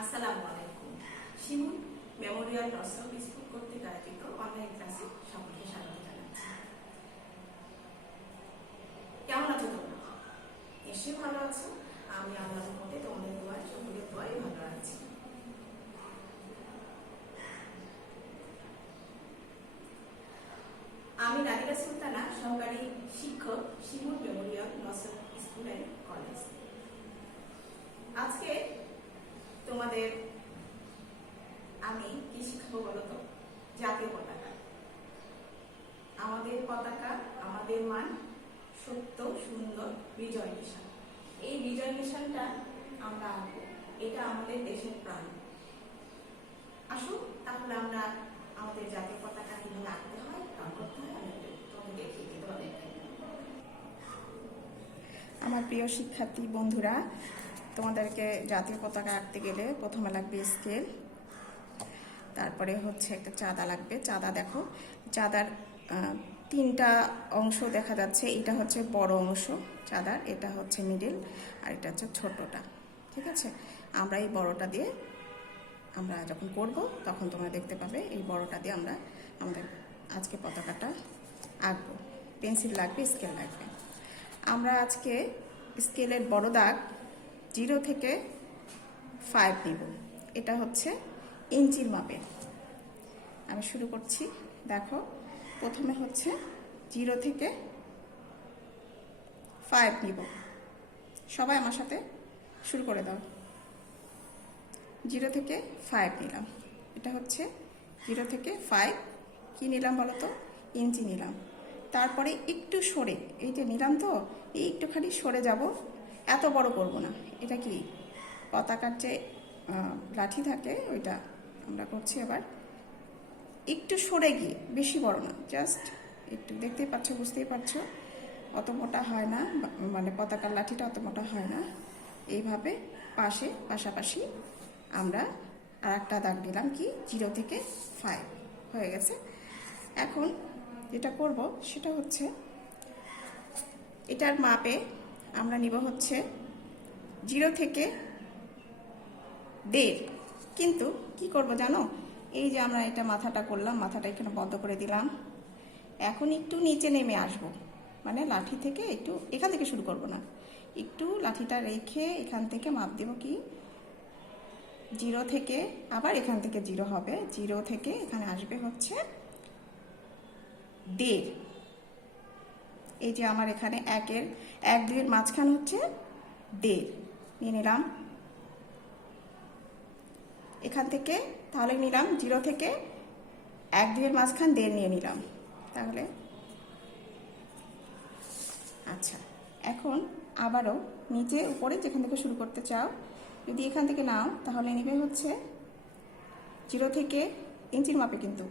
আসসালামু আলাইকুম। শিমুল memorial trust school কর্তৃক আয়োজিত অনলাইন ক্লাসে সকলকে স্বাগত জানাচ্ছি। কেমন আছো তোমরা? নিশ্চয়ই ভালো আছো। আমি আল্লাহর রহমতে তোমাদের দোয়ায় সকলের দোয়ায় ভালো আছি। আমি নাদিরা সুলতানা, সহকারী শিক্ষক, Shimul memorial trust school and college. আজকে তোমাদের আমি কি শিখাবো বলতো? জাতীয় পতাকা। আমাদের পতাকা, আমাদের মান, সত্য, সুন্দর, বিজয় নিশান। এই বিজয় নিশানটা আমরা আঁকবো। এটা আমাদের দেশের প্রাণ। আসো তাহলে আমরা আমাদের জাতীয় পতাকা কিভাবে আঁকতে হয়, তা করতে হয়, আমি তোমাকে দেখিয়ে দিতে হবে। আমার প্রিয় শিক্ষার্থী বন্ধুরা, তোমাদেরকে জাতীয় পতাকা আঁকতে গেলে প্রথমে লাগবে স্কেল, তারপরে হচ্ছে একটা চাঁদা লাগবে। চাঁদা দেখো, চাঁদার তিনটা অংশ দেখা যাচ্ছে। এটা হচ্ছে বড় অংশ চাঁদার, এটা হচ্ছে মিডিল, আর এটা হচ্ছে ছোটটা। ঠিক আছে, আমরা এই বড়টা দিয়ে আমরা যখন করব তখন তোমরা দেখতে পাবে এই বড়টা দিয়ে আমরা আমাদের আজকে পতাকাটা আঁকবো। পেন্সিল লাগবে, স্কেল লাগবে। আমরা আজকে স্কেলের বড় দাগ 0 থেকে 5 নিব। এটা হচ্ছে ইঞ্চির মাপে। আমি শুরু করছি। দেখো, প্রথমে হচ্ছে 0 থেকে 5 নিব। সবাই আমার সাথে শুরু করে দাও। 0 থেকে 5 নিলাম। এটা হচ্ছে 0 থেকে 5 কি নিলাম বলো তো? ইঞ্চি নিলাম। তারপরে একটু সরে, এই যে নিলাম তো, এই একটুখানি সরে যাব, এত বড় করব না। এটা কি পতাকার যে লাঠি থাকে ওইটা আমরা করছি। এবার একটু সরে গিয়ে, বেশি বড় না, জাস্ট একটু, দেখতেই পাচ্ছ, বুঝতেই পারছো, অত মোটা হয় না, মানে পতাকার লাঠিটা অত মোটা হয় না। এইভাবে পাশাপাশি আমরা আর একটা দাগ দিলাম, কি 0 থেকে 5 হয়ে গেছে। এখন যেটা করব সেটা হচ্ছে এটার মাপে আমরা নিব হচ্ছে 0 থেকে 1.5। কিন্তু কি করব জানো? এই যে আমরা এটা মাথাটা করলাম, মাথাটা এখানে বন্ধ করে দিলাম। এখন একটু নিচে নেমে আসব, মানে লাঠি থেকে একটু, এখান থেকে শুরু করব না, একটু লাঠিটা রেখে এখান থেকে মাপ দেব কি 0 থেকে, আবার এখান থেকে 0 হবে, 0 থেকে এখানে আসবে হচ্ছে 1.5। এই যে আমার এখানে 1-2 মাঝখান হচ্ছে 1.5 নিয়ে নিলাম। এখান থেকে তাহলে নিলাম 0 থেকে 1-2 মাঝখান 1.5 নিয়ে নিলাম। তাহলে আচ্ছা, এখন আবারও নিচে উপরে যেখান থেকে শুরু করতে চাও, যদি এখান থেকে নাও তাহলে নিবে হচ্ছে 0 থেকে, ইঞ্চির মাপে কিন্তু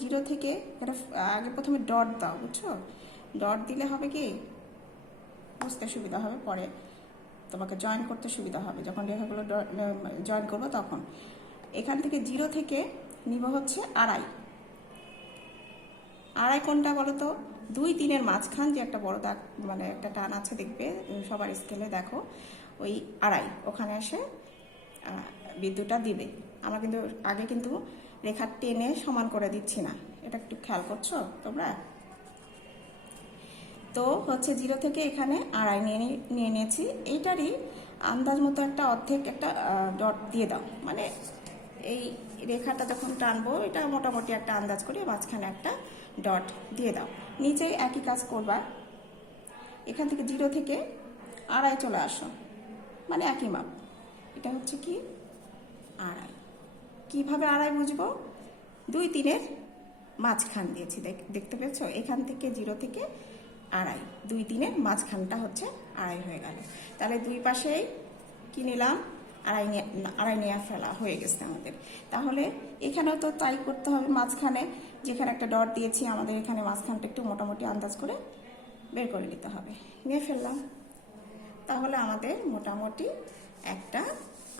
0 থেকে, এটা আগে প্রথমে ডট দাও, বুঝছো? ডট দিলে হবে কি বুঝতে সুবিধা হবে, পরে তোমাকে জয়েন করতে সুবিধা হবে যখন রেখাগুলো জয়েন করবো তখন। এখান থেকে 0 থেকে নিব হচ্ছে 2.5 কোনটা বলো তো? 2-3-এর মাঝখান যে একটা বড় দাগ, মানে একটা টান আছে, দেখবে সবার স্কেলে, দেখো ওই 2.5, ওখানে এসে বিদ্যুৎটা দিবে। আমরা কিন্তু আগে কিন্তু রেখা টেনে সমান করে দিচ্ছি না, এটা একটু খেয়াল করছো তোমরা? তো হচ্ছে 0 থেকে এখানে 2.5 নিয়ে নিয়েছি। এইটারই আন্দাজ মতো একটা অর্ধেক একটা ডট দিয়ে দাও, মানে এই রেখাটা যখন টানবো এটা মোটামুটি একটা আন্দাজ করে মাঝখানে একটা ডট দিয়ে দাও। নিচে একই কাজ করবা, এখান থেকে 0 থেকে 2.5 চলে আসো, মানে একই মাপ। এটা হচ্ছে কি 2.5। কিভাবে 2.5 বুঝবো? 2-3-এর মাঝখান দিয়েছি, দেখতে পেয়েছো? এখান থেকে 0 থেকে 2.5, 2-3-এর মাঝখানটা হচ্ছে 2.5 হয়ে গেল। তাহলে দুই পাশেই কি নিলাম? 2.5 নিয়ে ফেলা হয়ে গেছে আমাদের। তাহলে এখানেও তো তাই করতে হবে, মাঝখানে যেখানে একটা ডট দিয়েছি আমাদের এখানে মাঝখানটা একটু মোটামুটি আন্দাজ করে বের করে নিতে হবে। নিয়ে ফেললাম। তাহলে আমাদের মোটামুটি একটা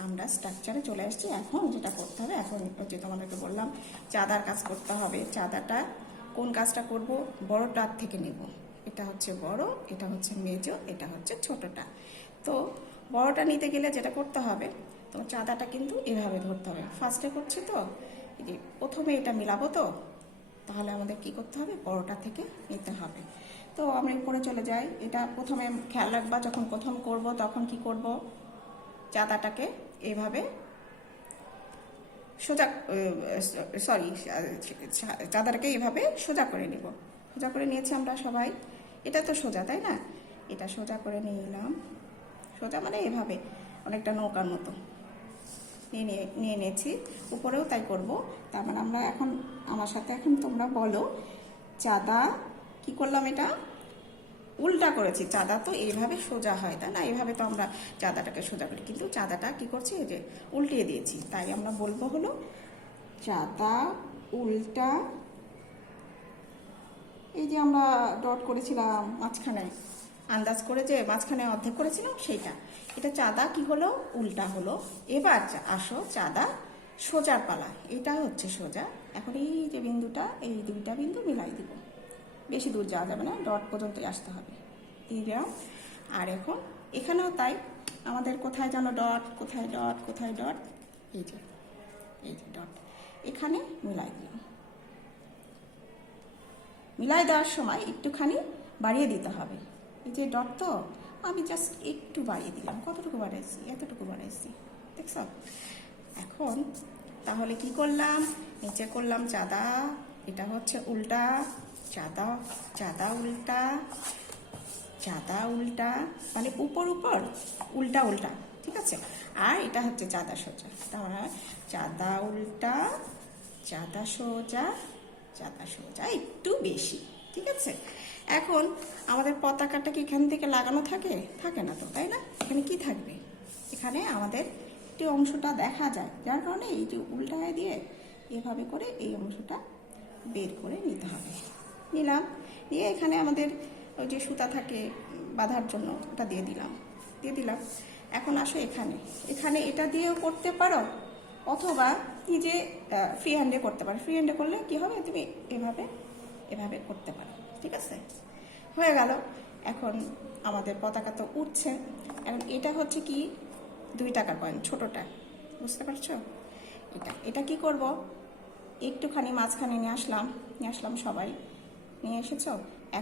আমরা স্ট্রাকচারে চলে আসছি। এখন যেটা করতে হবে, এখন যে তোমাদেরকে বললাম চাঁদার কাজ করতে হবে। চাঁদাটা কোন কাজটা করব? বড়টার থেকে নেব। এটা হচ্ছে বড়, এটা হচ্ছে মেজো, এটা হচ্ছে ছোটটা। তো বড়টা নিতে গেলে যেটা করতে হবে, তো চাঁদাটা কিন্তু এভাবে ধরতে হবে। ফার্স্টে করছি তো, এই যে প্রথমে এটা মিলাবো তো, তাহলে আমাদের কি করতে হবে, বড়টা থেকে নিতে হবে। তো আমরা উপরে চলে যাই। এটা প্রথমে খেয়াল রাখবা, যখন প্রথম করব তখন কি করব, চাঁদাটাকে এইভাবে সোজা, সরি, চাঁদাটাকে এইভাবে সোজা করে নিব। সোজা করে নিয়েছি আমরা সবাই। এটা তো সোজা, তাই না? এটা সোজা করে নিলাম। সোজা মানে এভাবে অনেকটা নৌকার মতো নিয়ে নিয়েছি। উপরেও তাই করব। তার মানে আমরা এখন, আমার সাথে এখন তোমরা বলো, চাঁদা কি করলাম, এটা উল্টা করেছি। চাঁদা তো এইভাবে সোজা হয়, তাই না? এইভাবে তো আমরা চাঁদাটাকে সোজা করি, কিন্তু চাঁদাটা কি করছি, এই যে উল্টিয়ে দিয়েছি। তাই আমরা বলবো হলো চাঁদা উল্টা। এই যে আমরা ডট করেছিলাম মাঝখানে, আন্দাজ করে যে মাঝখানে অর্ধেক করেছিলাম সেইটা, এটা চাঁদা কি হলো, উল্টা হলো। এবার আসো চাঁদা সোজার পালা। এটা হচ্ছে সোজা। এখন এই যে বিন্দুটা, এই দুইটা বিন্দু মিলাই দিব। বেশি দূর যাওয়া যাবে না, ডট পর্যন্তই আসতে হবে, দিলাম। আর এখন এখানেও তাই, আমাদের কোথায় যেন ডট, কোথায় ডট, কোথায় ডট, এই যে ডট, এখানে মিলাই দিলাম। মিলাই দেওয়ার সময় একটুখানি বাড়িয়ে দিতে হবে। এই যে ডট, তো আমি জাস্ট একটু বাড়িয়ে দিলাম। কতটুকু বাড়াইছি, এতটুকু বাড়াইছি, দেখছ? এখন তাহলে কি করলাম, নিচে করলাম চাঁদা, এটা হচ্ছে উল্টা, চাঁদা, চাঁদা উল্টা, চাঁদা উল্টা, মানে উপর উপর, উল্টা উল্টা, ঠিক আছে? আর এটা হচ্ছে চাঁদা সোজা। তাহলে চাঁদা উল্টা, চাঁদা সোজা, চাঁদা সোজা একটু বেশি, ঠিক আছে? এখন আমাদের পতাকাটা কি এখান থেকে লাগানো থাকে? থাকে না তো, তাই না? এখানে কি থাকবে, এখানে আমাদের একটি অংশটা দেখা যায়, যার কারণে এই যে উল্টায় দিয়ে এভাবে করে এই অংশটা বের করে নিতে হবে। নিলাম, দিয়ে এখানে আমাদের ওই যে সুতা থাকে বাঁধার জন্য, ওটা দিয়ে দিলাম। এখন আসো এখানে, এখানে এটা দিয়েও করতে পারো, অথবা নিজে ফ্রি হ্যান্ডে করতে পারো। ফ্রি হ্যান্ডে করলে কি হবে, তুমি এভাবে করতে পারো, ঠিক আছে? হয়ে গেল। এখন আমাদের পতাকা তো উঠছে। এখন এটা হচ্ছে কি, 2 টাকার কয়েন, ছোটটা, বুঝতে পারছো? এটা কি করব, একটুখানি মাঝখানে নিয়ে আসলাম সবাই, নিয়ে এসেছো।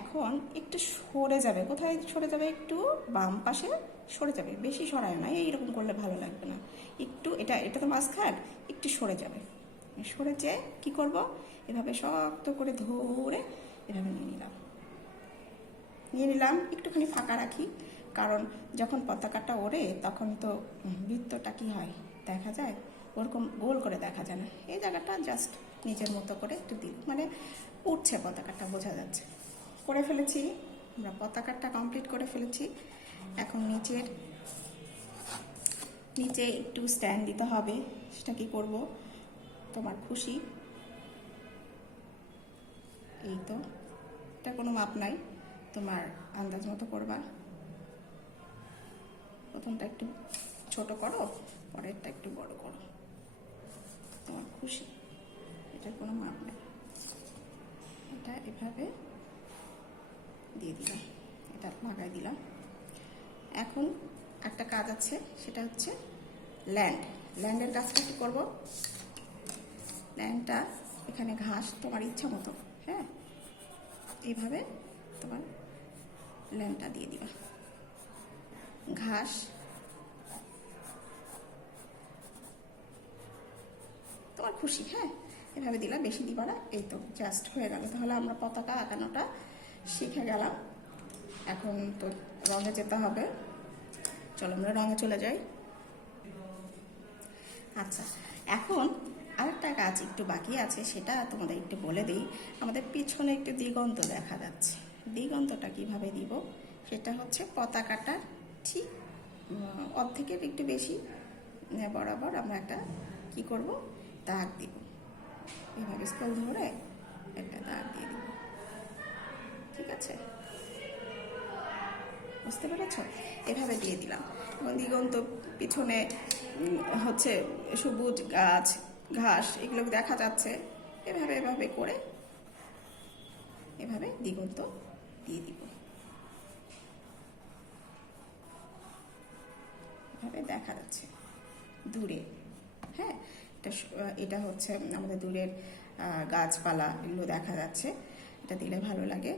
এখন একটু সরে যাবে। কোথায় সরে যাবে, একটু বাম পাশে সরে যাবে, বেশি সরায় না, এইরকম করলে ভালো লাগবে না। একটু এটা তো মাঝখান, একটু সরে যাবে। সরে যেয়ে কি করব, এভাবে শক্ত করে ধরে এভাবে নিয়ে নিলাম। একটুখানি ফাঁকা রাখি, কারণ যখন পতাকাটা ওড়ে তখন তো বৃত্তটা কি হয় দেখা যায়, ওরকম গোল করে দেখা যায় না। এই জায়গাটা জাস্ট নিজের মতো করে একটু দিই, মানে উঠছে পতাকাটা, বোঝা যাচ্ছে। করে ফেলেছি আমরা, পতাকাটা কমপ্লিট করে ফেলেছি। এখন নিচে একটু স্ট্যান্ড দিতে হবে। সেটা কি করব, তোমার খুশি। এই তো, এটা কোনো মাপ নাই, তোমার আন্দাজ মতো করবা। প্রথমটা একটু ছোট করো, পরেরটা একটু বড় করো, তোমার খুশি। এটার কোনো মাপ নেই। এটা এভাবে দিয়ে দিলাম, এটা লাগাই দিলাম। এখন একটা কাজ আছে, সেটা হচ্ছে ল্যান্ডের কাজটা কি করবো, ল্যান্ডটা এখানে ঘাস তোমার ইচ্ছা মতো, হ্যাঁ, এইভাবে তোমার ল্যান্ডটা দিয়ে দিবা। ঘাস তোমার খুশি, হ্যাঁ, এভাবে দিলা, বেশি দিবা না। এই তো জাস্ট হয়ে গেল। তাহলে আমরা পতাকা আঁকানোটা শিখে গেলাম। এখন তো রঙে যেতে হবে, চলো আমরা রঙে চলে যাই। আচ্ছা, এখন আরেকটা কাজ একটু বাকি আছে, সেটা তোমাদের একটু বলে দিই। আমাদের পিছনে একটু দিগন্ত দেখা যাচ্ছে। দিগন্তটা কিভাবে দিব, সেটা হচ্ছে পতাকাটা ঠিক অর্ধেকের একটু বেশি বরাবর আমরা একটা কি করব, দাগ দিব। এইভাবে স্কেল ধরে একটা দাগ দিয়ে দিব, ঠিক আছে? বুঝতে পেরেছ? এভাবে দিয়ে দিলাম। এবং দিগন্ত পিছনে হচ্ছে সবুজ গাছ, ঘাস, এগুলো দেখা যাচ্ছে। এভাবে করে এভাবে দিগন্ত দিয়ে দিব, এভাবে দেখা যাচ্ছে। দূরে। হ্যাঁ, এটা হচ্ছে আমাদের দূরের গাছপালা এগুলো দেখা যাচ্ছে, এটা দিলে ভালো লাগে।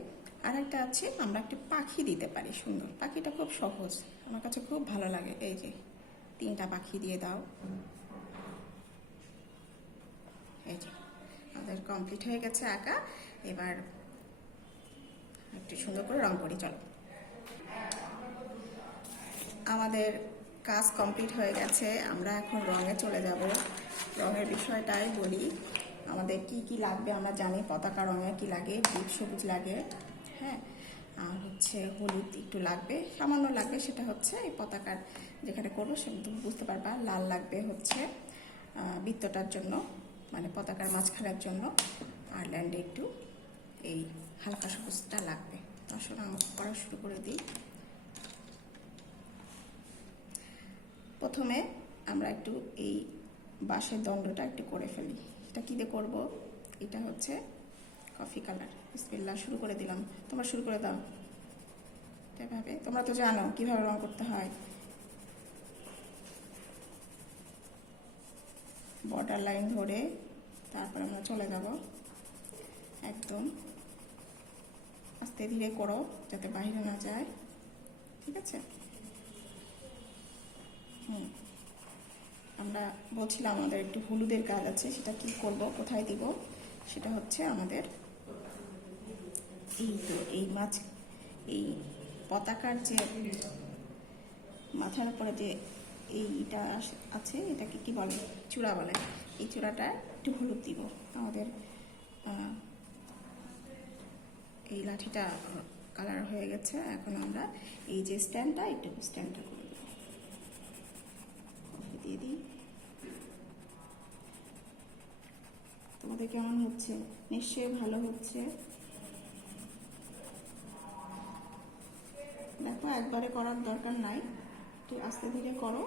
আর একটা আছে, আমরা একটা পাখি দিতে পারি সুন্দর, পাখিটা খুব সহজ, আমার কাছে খুব ভালো লাগে। এই যে 3টা পাখি দিয়ে দাও। এই যে আমাদের কমপ্লিট হয়ে গেছে আঁকা। এবার একটু সুন্দর করে রং করি, চলো। আমাদের কাজ কমপ্লিট হয়ে গেছে, আমরা এখন রঙে চলে যাব। রঙের বিষয়টাই বলি, আমাদের কি কি লাগবে আমরা জানি। পতাকা রঙে কি লাগে, ডিপ সবুজ লাগে, হ্যাঁ, আর হচ্ছে হলুদ একটু লাগবে, সামান্য লাগবে, সেটা হচ্ছে এই পতাকার যেখানে করবো সেটা তুমি বুঝতে পারবা। লাল লাগবে হচ্ছে বৃত্তটার জন্য, মানে পতাকার মাঝখানের জন্য, আর ল্যান্ডে একটু এই হালকা সবুজটা লাগবে। তো আসলে আমরা করা শুরু করে দিই। প্রথমে আমরা একটু এই বাঁশের দণ্ডটা একটু করে ফেলি। এটা কী দিয়ে করবো? এটা হচ্ছে কফি কালার। বিসমিল্লাহ, শুরু করে দিলাম, তোমরা শুরু করে দাও। এভাবে তোমরা তো জানো কিভাবে রং করতে হয়। বর্ডার লাইন ধরে তারপর আমরা চলে যাব, একদম আস্তে ধীরে করো যাতে বাইরে না যায়, ঠিক আছে? আমরা বলছিলাম আমাদের একটু হলুদের কাজ আছে, সেটা কি করব, কোথায় দিব, সেটা হচ্ছে আমাদের এই তো এই পতাকার যে মাথার উপরে যে এইটা আছে, এটাকে কি বলে, চূড়া বলে। এই চূড়াটা একটু হলুদ দিব। আমাদের এই লাঠিটা কালার হয়ে গেছে, এখন আমরা এই যে স্ট্যান্ডটা করে দেব, দিয়ে দিই। তোমাদের কেমন হচ্ছে? নিশ্চয়ই ভালো হচ্ছে। দেখো, একবারে করার দরকার নাই, একটু আস্তে ধীরে করো,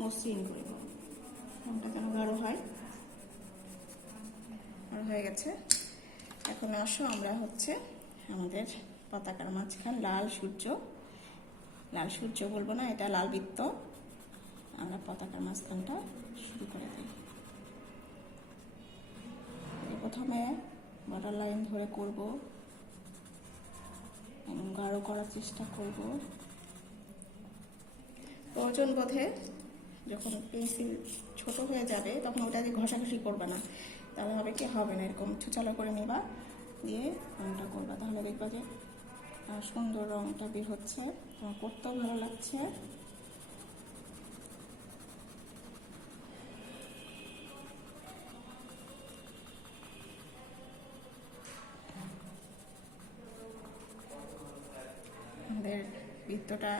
মসৃণ করে করো, রংটা যেন গাঢ় হয়। আর হয়ে গেছে। এখন আসো আমরা হচ্ছে আমাদের পতাকার মাঝখান লাল সূর্য বলবো না, এটা লাল বৃত্ত, আমরা পতাকার মাঝখানটা শুরু করে দিই। প্রথমে বর্ডার লাইন ধরে করব এবং গাঢ় করার চেষ্টা করব। প্রয়োজন বোধে যখন পেন্সিল ছোট হয়ে যাবে তখন ওটা দিয়ে ঘষাঘষি করবে না, তাহলে হবে কি, হবে না। এরকম ছুচালো করে নেবা, দিয়ে রংটা করবা, তাহলে দেখবা যে সুন্দর রংটা বের হচ্ছে, তোমার করতেও ভালো লাগছে। আমাদের বৃত্তটা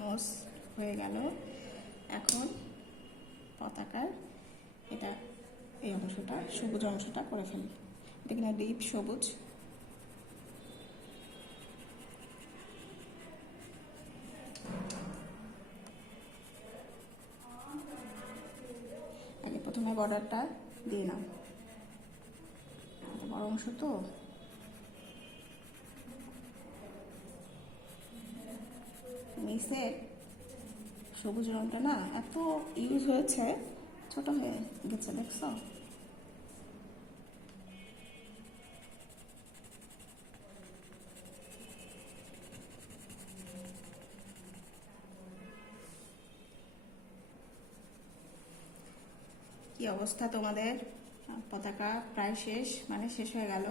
মোস হয়ে গেল। এখন পতাকার এটা এই অংশটা, সবুজ অংশটা করে ফেলি। এটা কিনা ডিপ সবুজ। আগে প্রথমে বর্ডারটা দিয়ে নাও, বড় অংশ তো, নিচে সবুজ রংটা না এত ইউজ হয়েছে, ছোট হয়ে গেছে, দেখছো? কি অবস্থা তোমাদের? পতাকা প্রায় শেষ, মানে শেষ হয়ে গেল,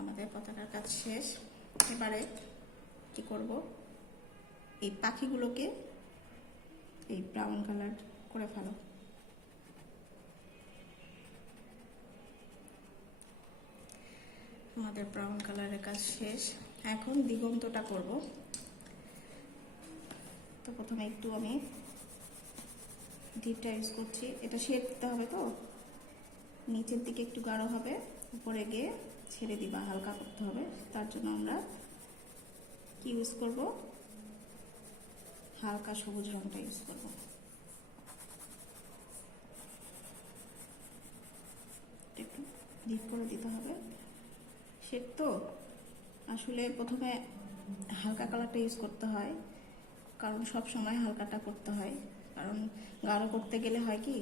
আমাদের পতাকার কাজ শেষ। এবারে কি করব, এই পাখিগুলোকে এই ব্রাউন কালার করে ফেলো। আমাদের ব্রাউন কালারের কাজ শেষ। এখন দিগন্তটা করব। তো প্রথমে একটু আমি ডিপটা ইউজ করছি, এটা শেড দিতে হবে, তো নিচের দিকে একটু গাঢ় হবে, উপরে গিয়ে ছেড়ে দিবা, হালকা করতে হবে। তার জন্য আমরা কি ইউজ করব, হালকা সবুজ রংটা ইউজ করব। একটু ডিপ করে দিতে হবে, শেড তো আসলে প্রথমে হালকা কালারটা ইউজ করতে হয়, কারণ সব সময় হালকাটা করতে হয়, কারণ গাঢ় করতে গেলে হয় কি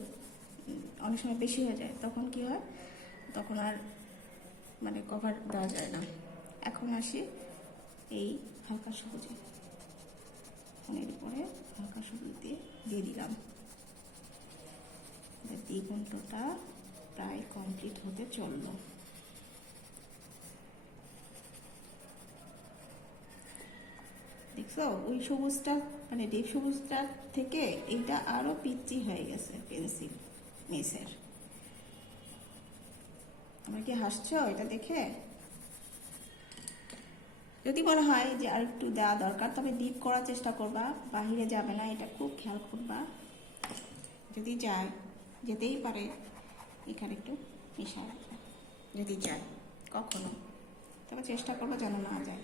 অনেক সময় বেশি হয়ে যায়, তখন কি হয়, তখন আর মানে কভার দেওয়া যায় না। এখন আসি এই হালকা সবুজে, এর উপরে হালকা সবুজ দিয়ে দিলাম। দ্বিগুণটা প্রায় কমপ্লিট হতে চললো। দেখছো ওই সবুজটা মানে ডিপ সবুজটার থেকে এইটা আরো পিচ্চি হয়ে গেছে পেন্সিল মিসের। আমার কি হাসছো এটা দেখে? যদি মনে হয় যে আর একটু দেওয়া দরকার, তবে ডিপ করার চেষ্টা করবা, বাহিরে যাবে না, এটা খুব খেয়াল করবা। যদি যায়, যেতেই পারে, এখানে একটু মিশা রাখবে যদি যায় কখনো, তবে চেষ্টা করবো যেন না যায়।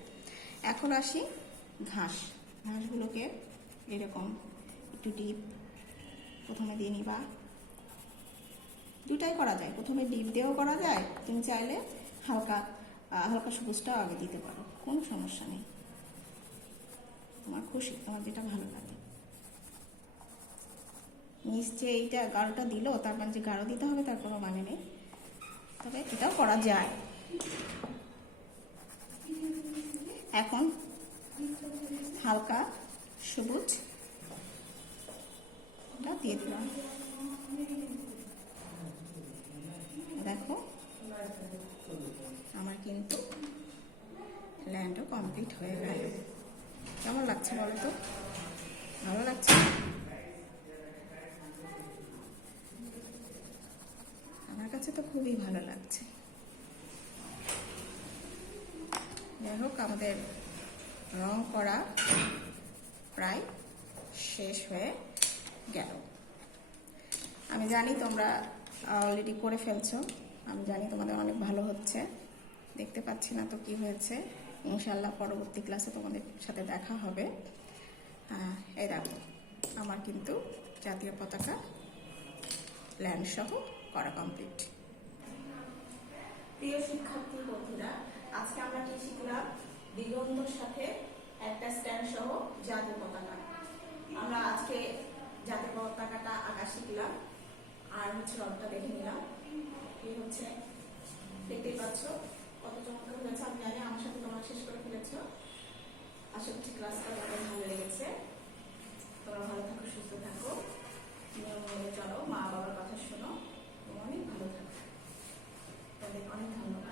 এখন আসি ঘাসগুলোকে এরকম একটু ডিপ প্রথমে দিয়ে নিবা। দুটাই করা যায়, প্রথমে ডিপ দিয়েও করা যায়, তুমি চাইলে হালকা হালকা সবুজটাও আগে দিতে পারো, কোনো সমস্যা নেই, তোমার খুশি, তোমার যেটা ভালো লাগে। নিচে এইটা গাঢ়টা দিল, তার মানে যে গাঢ় দিতে হবে তার কোনো মানে নেই, তবে এটাও করা যায়। এখন হালকা সবুজ দিয়ে দিলাম। দেখো আমার কিন্তু ল্যান্ডও কমপ্লিট হয়ে গেল। কেমন লাগছে বলো তো? ভালো লাগছে? আমার কাছে তো খুবই ভালো লাগছে। যাই হোক, আমাদের রং করা প্রায় শেষ হয়ে গেল। আমি জানি তোমরা অলরেডি করে ফেলছো, আমি জানি তোমাদের অনেক ভালো হচ্ছে। দেখতে পাচ্ছি না তো কি হয়েছে, ইনশাল্লাহ পরবর্তী ক্লাসে তোমাদের সাথে দেখা হবে। এই দেখো আমার কিন্তু জাতীয় পতাকা ল্যান্ড সহ করা কমপ্লিট। প্রিয় শিক্ষার্থী বন্ধুরা, আজকে আমরা কি শিখলাম? দিগন্তর সাথে একটা স্ট্যান্ড সহ জাতীয় পতাকা। আমরা আজকে জাতীয় পতাকাটা আঁকা শিখলাম, আর হচ্ছে রংটা দেখে নিলাম। এই হচ্ছে, দেখতেই পাচ্ছ কত চমৎকার হয়েছে। আমি জানি আমার সাথে তোমরা শেষ করে ফেলেছ। আশা করছি ক্লাসটা তোমাদের ভালো লেগেছে। তোমরা ভালো থাকো, সুস্থ থাকো, নিয়ম মেনে চলো, মা বাবার কথা শোনো, অনেক ভালো থাকো। তাদের অনেক ধন্যবাদ।